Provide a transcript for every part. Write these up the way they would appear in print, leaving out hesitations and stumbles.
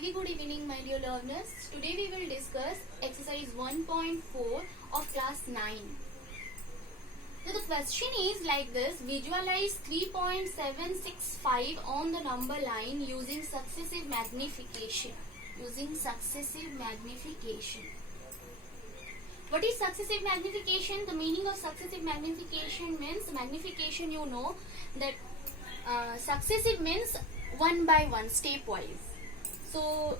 Very good evening, my dear learners. Today we will discuss exercise 1.4 of class 9. So the question is like this: visualize 3.765 on the number line using successive magnification. What is successive magnification? The meaning of successive magnification means magnification, you know that successive means one by one, stepwise. So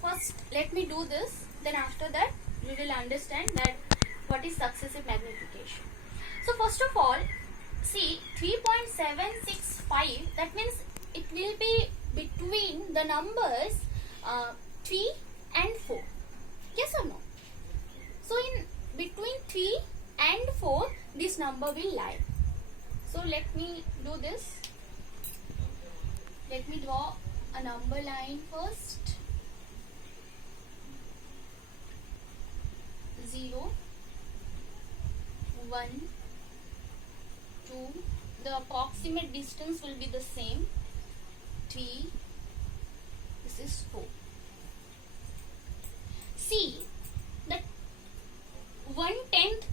first let me do this, then after that we will understand that what is successive magnification. So first of all, see 3.765, that means it will be between the numbers 3 and 4. Yes or no? So in between 3 and 4 this number will lie. So let me do this. Let me draw a number line first. 0, 1, 2. The approximate distance will be the same. 3. This is 4. See that 1/10,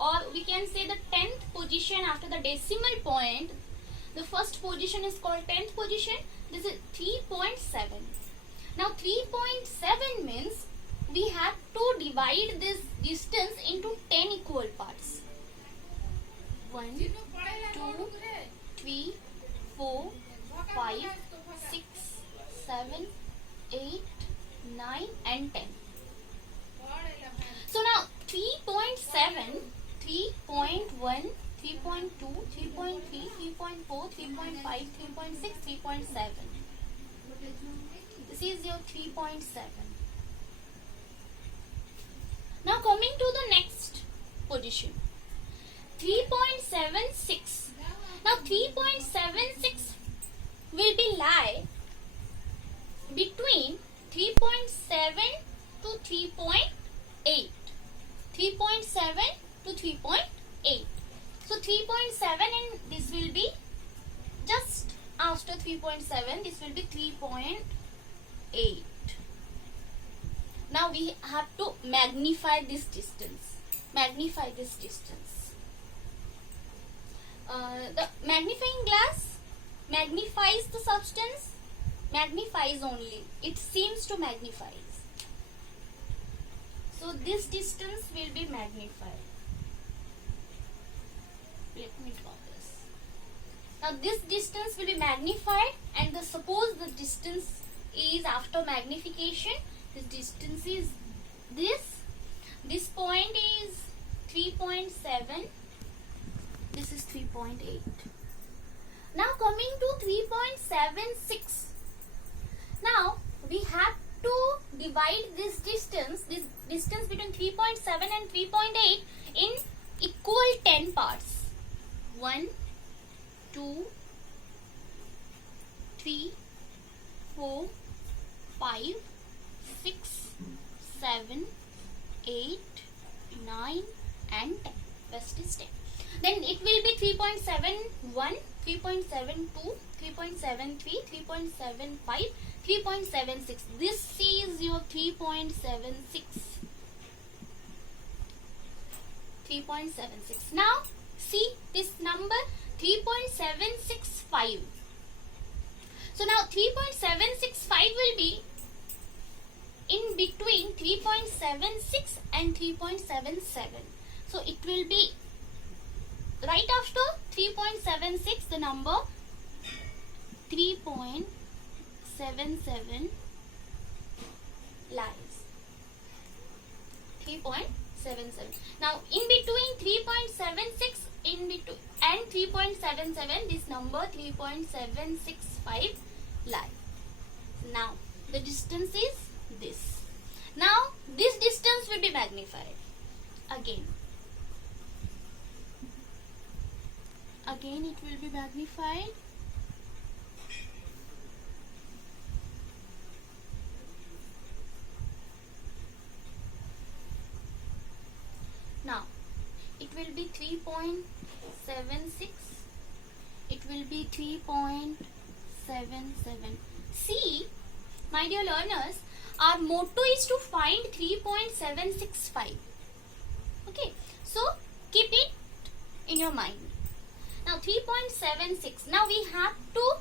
or we can say the 10th position after the decimal point. The first position is called 10th position. This is 3.7. Now 3.7 means we have to divide this distance into 10 equal parts. 1, 2, 3, 4, 5, 6, 7, 8, 9 and 10. So now 3.7, 3.1, 3.2, 3.3, 3.4, 3.5, 3.6, 3.7. This is your 3.7. Now coming to the next position, 3.76. Now 3.76 will be lie between 3.7 to 3.8. 3.7 to 3.8. So 3.7 and this will be just after 3.7. This will be 3.8. Now we have to magnify this distance. The magnifying glass magnifies the substance. Magnifies only. It seems to magnify. So this distance will be magnified. Let me draw this. Now this distance will be magnified, and suppose the distance is after magnification. This distance is this. This point is 3.7. This is 3.8. Now coming to 3.76. Now we have to divide this distance between 3.7 and 3.8 in equal 10 parts. 1, 2, 3, 4, 5, 6, 7, 8, 9 and 10. Rest is 10. Then it will be 3.71, 3.72, 3.73, 3.75, 3.76. This is your 3.76. 3.76. Now see this number 3.765. So now 3.765 will be in between 3.76 and 3.77. So it will be right after 3.76, the number 3.77 lies. 3.77. Now in between 3.76 and 3.77, this number 3.765 lies. Now the distance is this. Now this distance will be magnified again. Again it will be magnified. Now it will be 3.76. It will be 3.76. 7. See, my dear learners, our motto is to find 3.765. Okay, so keep it in your mind. Now 3.76. Now we have to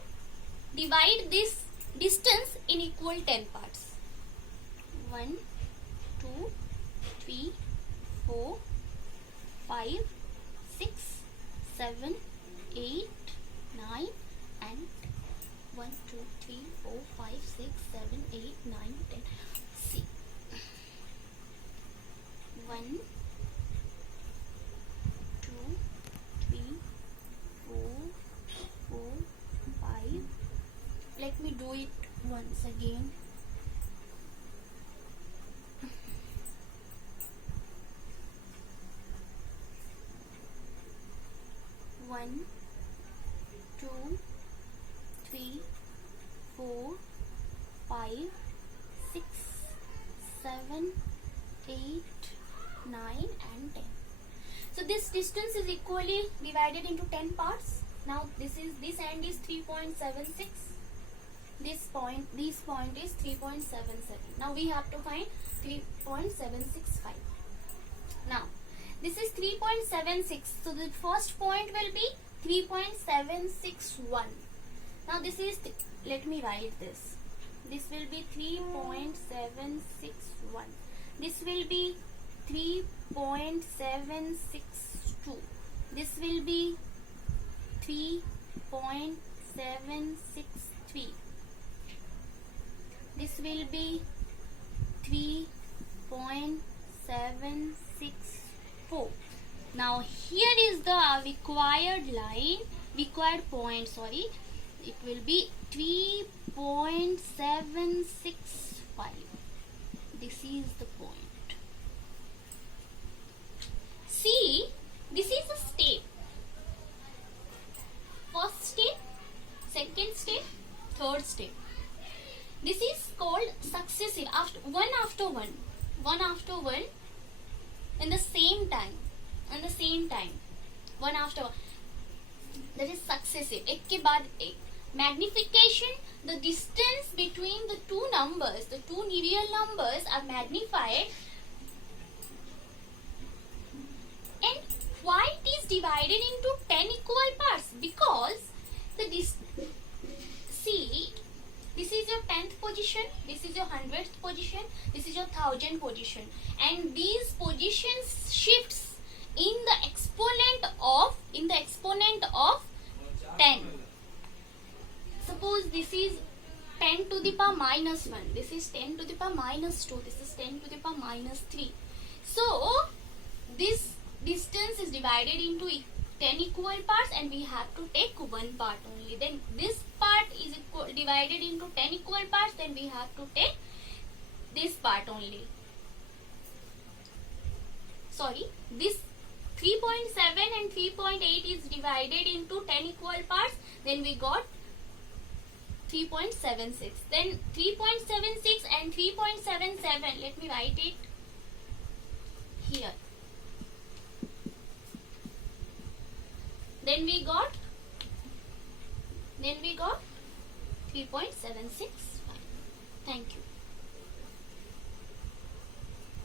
divide this distance in equal 10 parts. 1, 2, 3, 4, 5, 6, 7, 8, 9 and 1, 2, 3, 4, 5, 6, 7, 8, 9, 10. See. 1, 2, 3, 4, 5. Let me do it once again. 1, 2, 3, 4, 5, 6, 7, 8, 9 and 10. So this distance is equally divided into 10 parts. Now this end is 3.76. This point is 3.77. Now we have to find 3.765. Now this is 3.76. So the first point will be 3.761. Now this is, let me write this. This will be 3.761. This will be 3.762. This will be 3.763. This will be 3.764. Now here is the required point, sorry. It will be 3.765. This is the point. See, this is a step. First step, second step, third step. This is called successive, one after one in the same time, one after one. That is successive. एक के बाद एक. Magnification, the distance between the two numbers, the two real numbers are magnified. And why it is divided into 10 equal parts? Because see, this is your 10th position, this is your 100th position, this is your 1000th position, and these positions shifts in the exponent of 10. Suppose this is 10 to the power minus 1, this is 10 to the power minus 2, this is 10 to the power minus 3. So this distance is divided into 10 equal parts and we have to take one part only. Then this part is divided into 10 equal parts, then we have to take this part only. Sorry, this 3.7 and 3.8 is divided into 10 equal parts, then we got 3.76. Then 3.76 and 3.77, let me write it here. Then we got 3.765. Thank you.